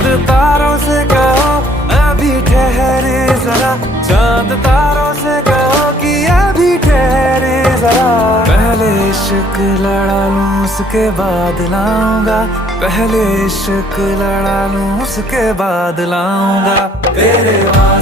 चांद तारों से कहो अभी ठहरे जरा, चांद तारों से कहो कि अभी ठहरे जरा। पहले इश्क लड़ा लूं उसके बाद लाऊंगा, पहले इश्क लड़ा लूं उसके बाद लाऊंगा तेरे